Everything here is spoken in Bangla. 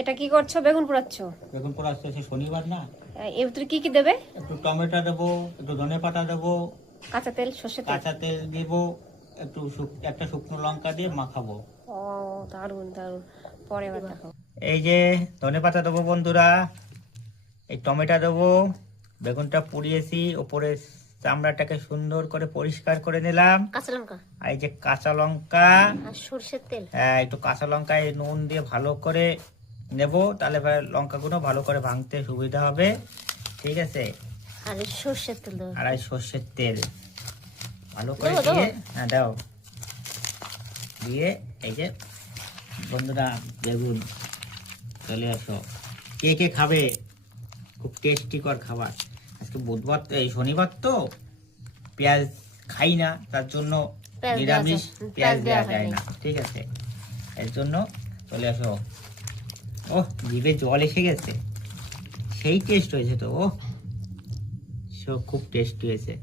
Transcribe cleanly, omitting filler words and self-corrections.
এটা কি করছো? বেগুন পোড়াচ্ছ? বেগুন পোড়াচ্ছি, শনিবার না। এর ভিতরে কি কি দেবে? একটু টমেটো দেবো, একটু ধনেপাতা দেবো, কাঁচা তেল, সর্ষের তেল। কাঁচা তেল দিব, একটু একটা শুকনো লঙ্কা দিয়ে মাখাবো। ও, দারুন দারুন। পরে আবার দেখাও। এই যে ধনেপাতা দেবো বন্ধুরা, এই টমেটো দেবো, বেগুনটা পুড়িয়েছি, ওপরে চামড়াটাকে সুন্দর করে পরিষ্কার করে নিলাম। কাঁচা লঙ্কা আর এই যে কাঁচা লঙ্কা, আর সর্ষের তেল। হ্যাঁ একটু কাঁচা লঙ্কায় নুন দিয়ে ভালো করে নেব, তাহলে লঙ্কাগুলো ভালো করে ভাঙতে সুবিধা হবে। ঠিক আছে। আর সর্ষের তেল দেবো। আর এই সর্ষের তেল ভালো করে দেবো, দিয়ে, দেবো। হ্যাঁ দাও, দিয়ে এই যে বন্ধুরা বেগুন চলে আসো। কে কে খাবে? খুব টেস্টিকর খাবার। আজকে বুধবার তো, এই শনিবার তো পেঁয়াজ খাই না, তার জন্য পেঁয়াজ দেওয়া নিরামিষ যায়। পেঁয়াজ দেওয়া দেওয়া যায় হয়নি। না। ঠিক আছে, এর জন্য চলে আসো। ও, জিভে জল এসে গেছে, সেই টেস্ট হয়েছে তো। ও, খুব টেস্টি হয়েছে।